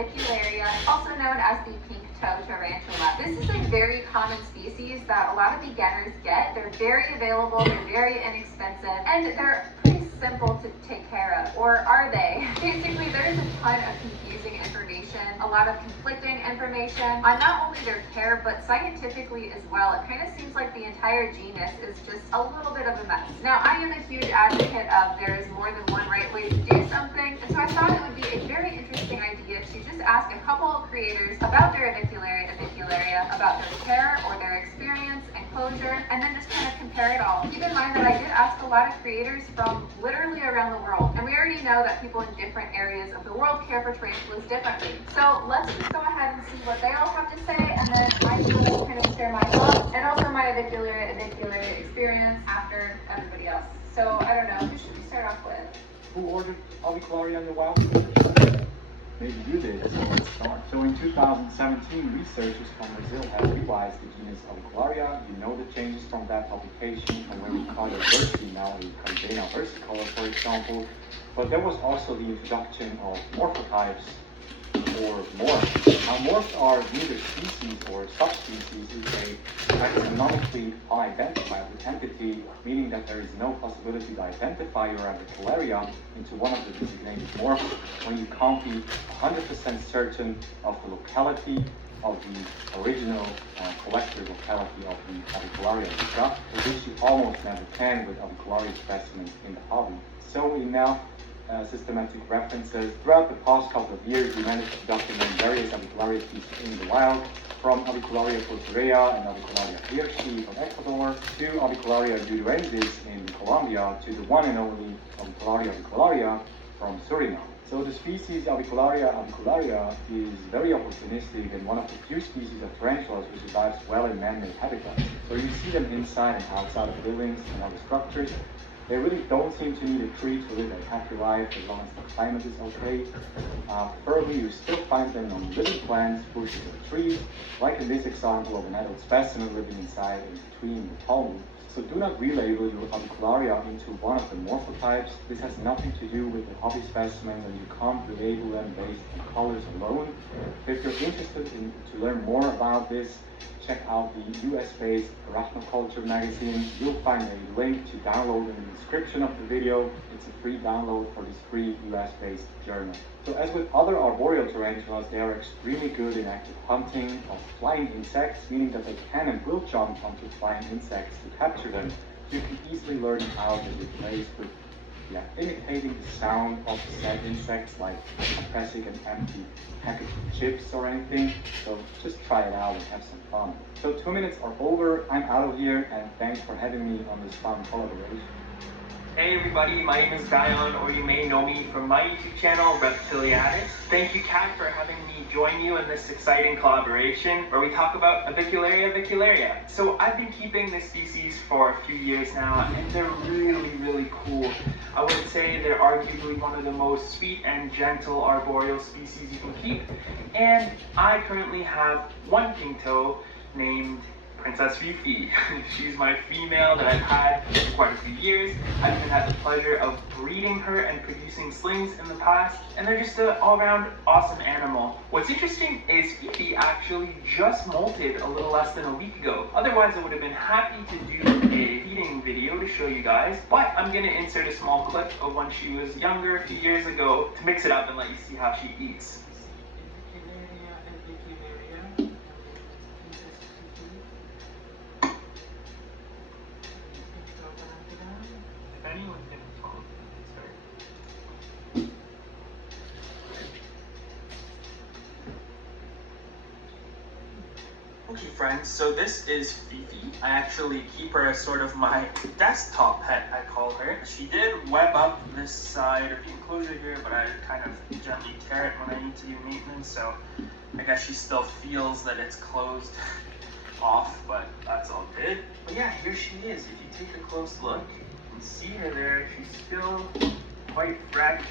avicularia, also known as the pink-toe tarantula. This is a very common species that a lot of beginners get. They're very available, they're very inexpensive, and they're pretty simple to take care of. Or are they? Basically, there's a ton of confusing information, a lot of conflicting information on not only their care, but scientifically as well. It kind of seems like the entire genus is just a little bit of a mess. Now, I am a huge advocate of there is more than one right way to do something, and so I thought it would be a very interesting idea to just ask a couple of creators about their avicularia, about their care or their experience and closure, and then just kind of compare it all. Keep in mind that I did ask a lot of creators from literally around the world, and we already know that people in different areas of the world care for tarantulas differently. So let's just go ahead and see what they all have to say, and then I will kind of share my thoughts and also my avicularia experience after everybody else. So I don't know, who should we start off with? Who ordered avicularia in the wild? Maybe you did, so let's start. So in 2017, researchers from Brazil have revised the genus Avicularia. You know the changes from that publication, from where we call it versity, now we call it Dana versicolor, for example. But there was also the introduction of morphotypes, or morphs. Now morphs are neither species or subspecies. It's a taxonomically unidentifiable entity, meaning that there is no possibility to identify your avicularia into one of the designated morphs when you can't be 100% certain of the locality of the original collector locality of the avicularia itself, which you almost never can with avicularia specimens in the hobby. So enough systematic references. Throughout the past couple of years, we managed to document various avicularia species in the wild, from Avicularia purpurea and Avicularia hirschi from Ecuador to Avicularia juduensis in Colombia to the one and only Avicularia from Suriname. So the species Avicularia avicularia is very opportunistic and one of the few species of tarantulas which survives well in man-made habitats. So you see them inside and outside of buildings and other structures. They really don't seem to need a tree to live a happy life as long as the climate is okay. Preferably, you still find them on living plants, bushes, or trees, like in this example of an adult specimen living inside and between the palm roots. So do not relabel your avicularia into one of the morphotypes. This has nothing to do with the hobby specimen, and you can't relabel them based on colors alone. If you're interested to learn more about this, check out the US-based Arachnoculture magazine. You'll find a link to download in the description of the video. It's a free download for this free US-based journal. So as with other arboreal tarantulas, they are extremely good in active hunting of flying insects, meaning that they can and will jump onto flying insects to capture them. You can easily learn how as you play with imitating the sound of said insects, like pressing an empty package of chips or anything. So just try it out and have some fun. So 2 minutes are over. I'm out of here, and thanks for having me on this fun collaboration. Hey everybody, my name is Dion, or you may know me from my YouTube channel, Reptiliatus. Thank you, Kat, for having me join you in this exciting collaboration where we talk about avicularia. So I've been keeping this species for a few years now, and they're really cool. I would say they're arguably one of the most sweet and gentle arboreal species you can keep. And I currently have one pink-toe named Princess Fifi. She's my female that I've had for quite a few years. I've even had the pleasure of breeding her and producing slings in the past, and they're just an all-around awesome animal. What's interesting is Fifi actually just molted a little less than a week ago. Otherwise, I would have been happy to do a feeding video to show you guys, but I'm gonna insert a small clip of when she was younger a few years ago to mix it up and let you see how she eats. Okay friends, so this is Fifi. I actually keep her as sort of my desktop pet, I call her. She did web up this side of the enclosure here, but I kind of gently tear it when I need to do maintenance, so I guess she still feels that it's closed off, but that's all good. But yeah, here she is. If you take a close look, you can see her there. She's still quite wrecked.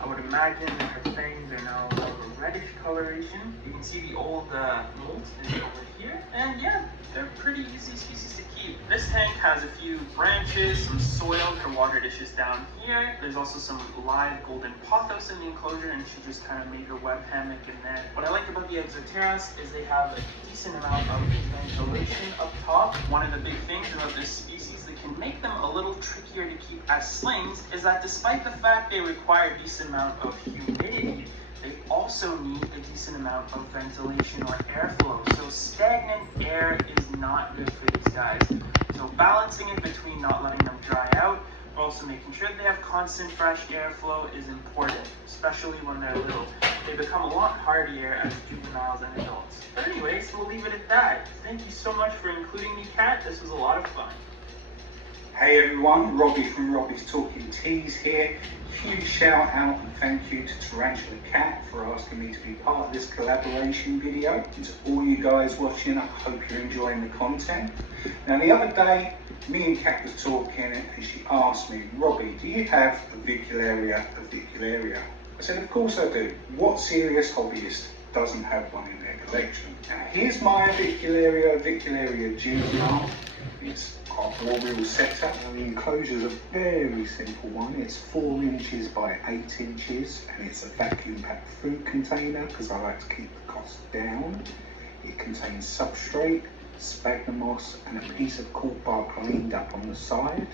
I would imagine that her fangs are now a reddish color. coloration. You can see the old mold is over here. And yeah, they're pretty easy species to keep. This tank has a few branches, some soil for water dishes down here. There's also some live golden pothos in the enclosure, and she just kind of made her web hammock in there. What I like about the Exoteras is they have a decent amount of ventilation up top. One of the big things about this species that can make them a little trickier to keep as slings is that despite the fact they require a decent amount of humidity, they also need a decent amount of ventilation or airflow. So stagnant air is not good for these guys. So balancing it between not letting them dry out, but also making sure they have constant fresh airflow is important, especially when they're little. They become a lot hardier as juveniles and adults. But anyways, we'll leave it at that. Thank you so much for including me, Kat. This was a lot of fun. Hey everyone, Robbie from Robbie's Talking Teas here. Huge shout out and thank you to Tarantula Cat for asking me to be part of this collaboration video. And to all you guys watching, I hope you're enjoying the content. Now the other day, me and Kat was talking and she asked me, Robbie, do you have avicularia? I said, of course I do. What serious hobbyist doesn't have one in their collection? Now here's my avicularia juvenile. It's arboreal setup. Now the enclosure is a very simple one. It's 4 inches by 8 inches and it's a vacuum packed food container because I like to keep the cost down. It contains substrate, sphagnum moss and a piece of cork bark cleaned up on the side.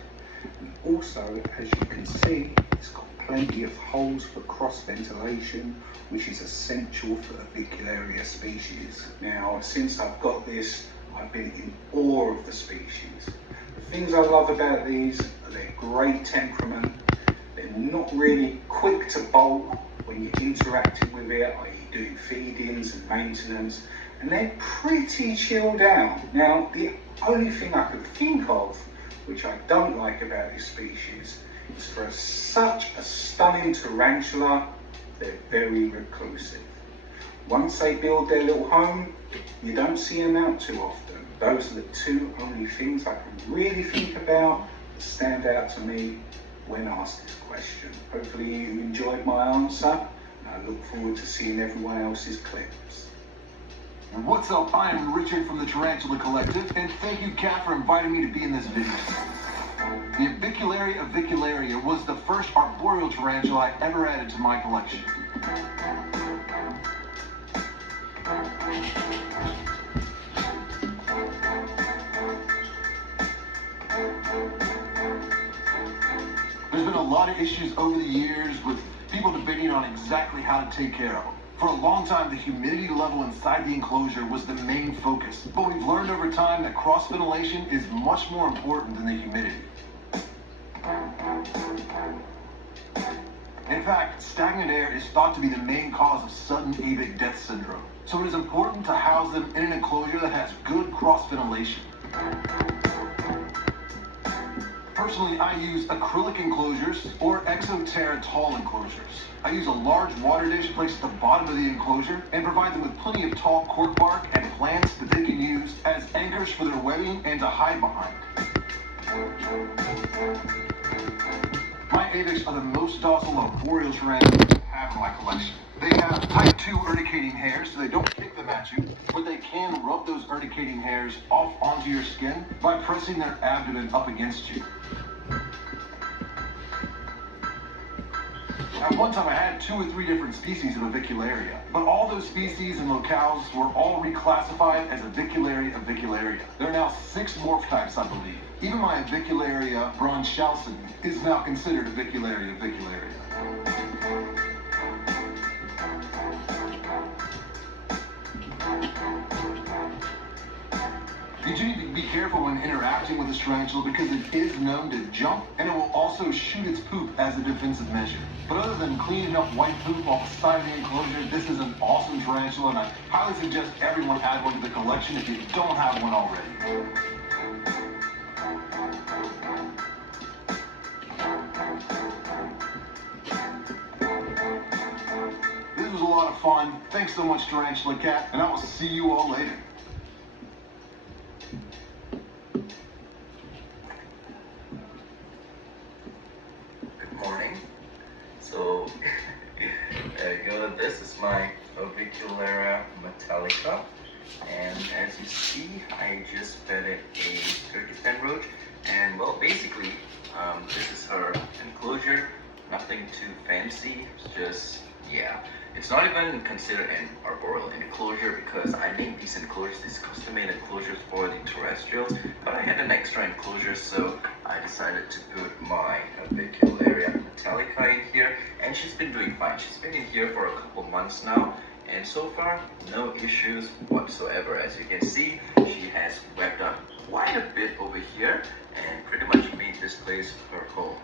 And also, as you can see, it's got plenty of holes for cross ventilation, which is essential for avicularia species. Now, since I've got this, I've been in awe of the species. The things I love about these are their great temperament. They're not really quick to bolt when you're interacting with it, i.e. doing feed-ins and maintenance, and they're pretty chilled out. Now, the only thing I could think of, which I don't like about this species, is for such a stunning tarantula, they're very reclusive. Once they build their little home, you don't see them out too often. Those are the two only things I can really think about that stand out to me when asked this question. Hopefully you enjoyed my answer, and I look forward to seeing everyone else's clips. What's up? I am Richard from the Tarantula Collective, and thank you, Kat, for inviting me to be in this video. The avicularia was the first arboreal tarantula I ever added to my collection. There's been a lot of issues over the years with people debating on exactly how to take care of them. For a long time, the humidity level inside the enclosure was the main focus, but we've learned over time that cross ventilation is much more important than the humidity. In fact, stagnant air is thought to be the main cause of sudden avic death syndrome, so it is important to house them in an enclosure that has good cross ventilation. Personally, I use acrylic enclosures or Exotera tall enclosures. I use a large water dish placed at the bottom of the enclosure and provide them with plenty of tall cork bark and plants that they can use as anchors for their webbing and to hide behind. My avics are the most docile arboreal tarantulas I have in my collection. They have type 2 urticating hairs, so they don't kick them at you, but they can rub those urticating hairs off onto your skin by pressing their abdomen up against you. At one time I had 2 or 3 different species of avicularia, but all those species and locales were all reclassified as avicularia. There are now 6 morph types, I believe. Even my avicularia bronchialcin is now considered avicularia. You do need to be careful when interacting with this tarantula because it is known to jump, and it will also shoot its poop as a defensive measure. But other than cleaning up white poop off the side of the enclosure, this is an awesome tarantula, and I highly suggest everyone add one to the collection if you don't have one already. This was a lot of fun. Thanks so much, Tarantula Cat, and I will see you all later. Morning. So, this is my avicularia up. And as you see, I just fed it a Turkestan roach. And well, basically, this is her enclosure. Nothing too fancy, it's just, yeah. It's not even considered an arboreal enclosure because I made these enclosures, these custom-made enclosures for the terrestrials, but I had an extra enclosure, so I decided to put my Avicularia metallica in here, and she's been doing fine. She's been in here for a couple months now, and so far, no issues whatsoever. As you can see, she has webbed up quite a bit over here, and pretty much made this place her home.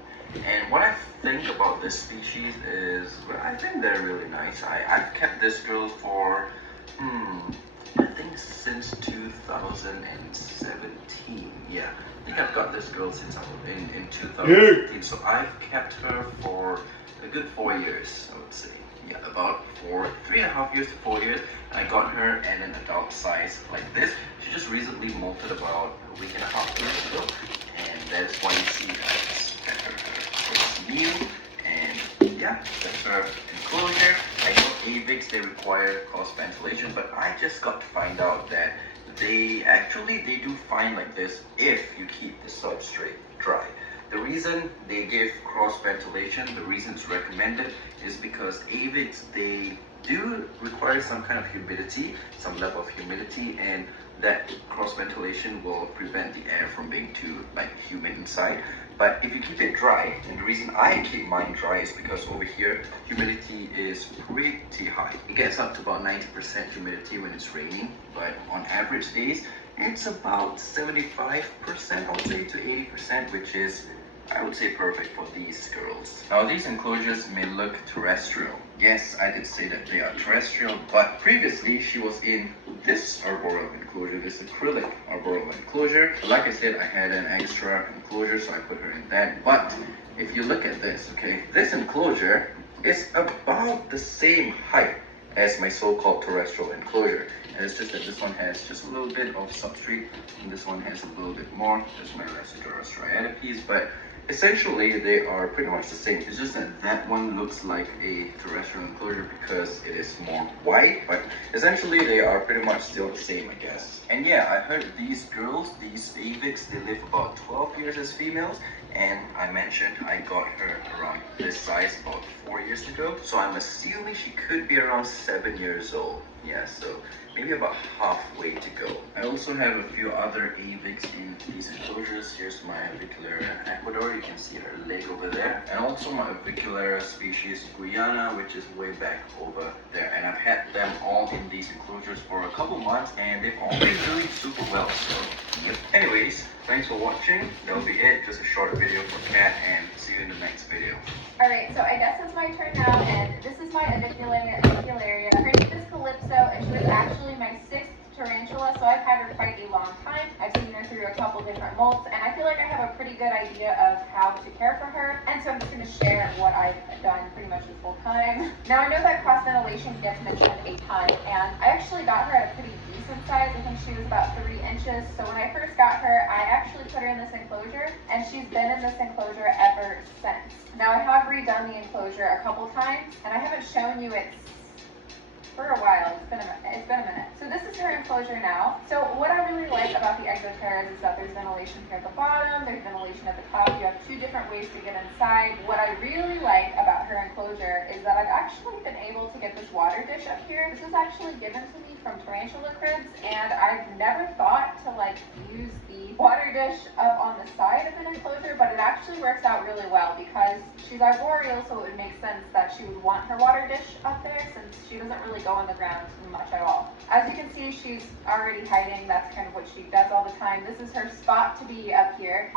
And what I think about this species is, well, I think they're really nice. I've kept this girl for, I think since 2017. Yeah, I think I've got this girl since I was in 2015. So I've kept her for a good 4 years, I would say. Yeah, about 3.5 years to 4 years. And I got her at an adult size like this. She just recently molted about a week and a half years ago. And that is why you see it's new, and yeah, that's our enclosure. I know AVICs, they require cross ventilation, but I just got to find out that they do fine like this if you keep the substrate dry. The reason they give cross ventilation, the reason it's recommended, is because AVICs, they do require some kind of humidity, some level of humidity, and that cross ventilation will prevent the air from being too humid inside. But if you keep it dry, and the reason I keep mine dry is because over here humidity is pretty high. It gets up to about 90% humidity when it's raining, but on average days it's about 75%, I would say, to 80%, which is, I would say, perfect for these girls. Now these enclosures may look terrestrial. Yes, I did say that they are terrestrial, but previously she was in this arboreal enclosure, this acrylic arboreal enclosure. Like I said, I had an extra enclosure, so I put her in that. But if you look at this, okay, this enclosure is about the same height as my so-called terrestrial enclosure. And it's just that this one has just a little bit of substrate, and this one has a little bit more. There's my Rhizopteris striatopes, but essentially they are pretty much the same. It's just that that one looks like a terrestrial enclosure because it is more wide, but essentially they are pretty much still the same, I guess. And yeah, I heard these girls, these AVICs, they live about 12 years as females, and I mentioned I got her around this size about 4 years ago, so I'm assuming she could be around 7 years old. Yeah, so maybe about halfway to go. I also have a few other AVICs in these enclosures. Here's my Avicularia Ecuador, you can see her leg over there, and also my Avicularia species Guyana, which is way back over there. And I've had them all in these enclosures for a couple months, and they've all been doing super well, so yep. Anyways, thanks for watching. That'll be it, just a short video for Kat, and see you in the next video. Alright, so I guess it's my turn now, and this is my Avicularia. Her name is Calypso, and she was actually my 6th tarantula, so I've had her quite a long time. I've seen her through a couple different molts, and I feel like I have a pretty good idea of how to care for her, and so I'm just going to share what I've done pretty much this whole time. Now, I know that cross ventilation gets mentioned a ton, and I actually got her at a pretty decent size. I think she was about 3 inches, so when I first got her, I actually put her in this enclosure, and she's been in this enclosure ever since. Now, I have redone the enclosure a couple times, and I haven't shown you it for a while. It's been a minute. So this is her enclosure now. So what I really like about the exoteras is that there's ventilation here at the bottom, there's ventilation at the top. You have 2 different ways to get inside. What I really like about her enclosure is that I've actually been able to get this water dish up here. This was actually given to me from tarantula cribs, and I've never thought to use the water dish up on the side of an enclosure, but it actually works out really well because she's arboreal, so it would make sense that she would want her water dish up there since she doesn't really go on the ground much at all. As you can see, she's already hiding. That's kind of what she does all the time. This is her spot to be up here.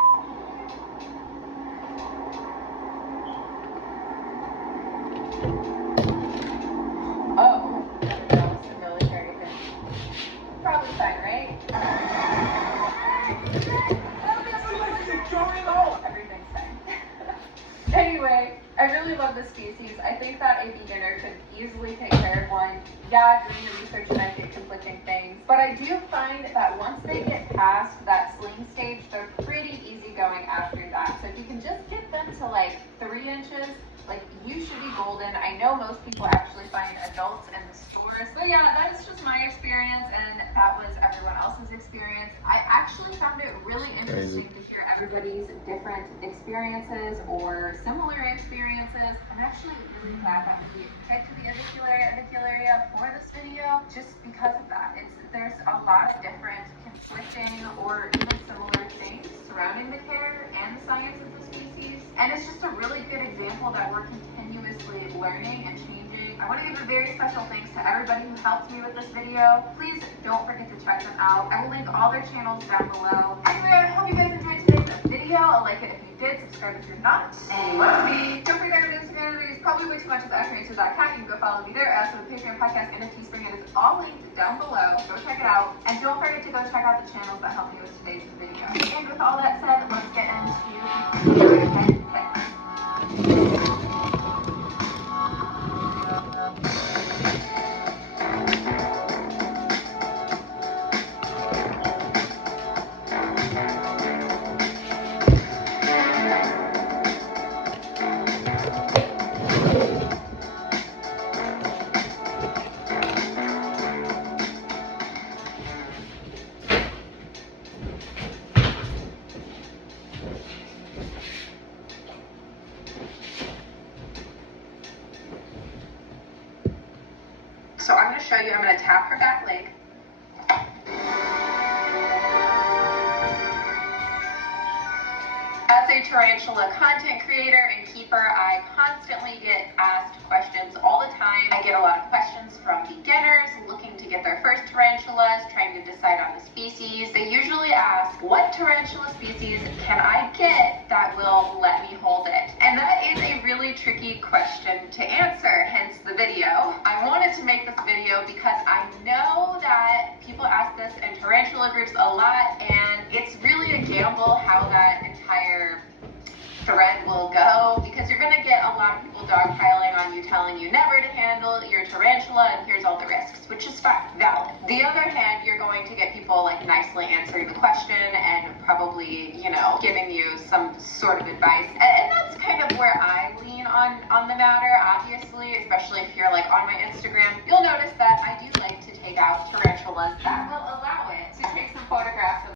Oh, that was a military thing. Probably fine, right? Everything's fine. Anyway, I really love this species. I think that a beginner could easily take care of one yeah, doing the research and I get conflicting things, but I do find that once they get past that sling stage, they're pretty easygoing after that. So if you can just get them to like 3 inches, like you should be golden. I know most people actually find adults in the stores. So yeah, that's just my experience, and that was everyone else's experience. I actually found it really interesting to hear everybody's different experiences or similar experiences. I'm actually really glad that we picked the avicularia for this video, just because of that. There's a lot of different conflicting or even similar things surrounding the care and the science of the species, and it's just a really good example that we're continuously learning and changing. I want to give a very special thanks to everybody who helped me with this video. Please don't forget to check them out. I will link all their channels down below. Anyway, I hope you guys enjoyed today's video. I'll like it if you did, subscribe if you're not, and you must be. Don't forget to go to Instagram. There's probably way too much of @tarantula.cat. You can go follow me there. I also have a Patreon, podcast, and a Teespring. It is all linked down below. Go check it out. And don't forget to go check out the channels that helped me with today's video. And with all that said, let's get into the So I'm going to show you, I'm going to tap her back leg. As a tarantula content creator and keeper, I constantly get asked questions all the time. I get a lot of questions from beginners looking to get their first tarantulas, trying to decide on the species. They usually ask, what tarantula species can I get that will let me hold it? And that is a really tricky question to answer, hence the video. I wanted to make this video because I know that people ask this in tarantula groups a lot, and it's really a gamble how that entire thread will go, because you're going to get a lot of people dogpiling on you, telling you never to handle your tarantula and here's all the risks, which is fine, valid. The other hand, you're going to get people like nicely answering the question and probably, you know, giving you some sort of advice, and that's kind of where I lean on the matter. Obviously, especially if you're like on my Instagram, you'll notice that I do like to take out tarantulas that will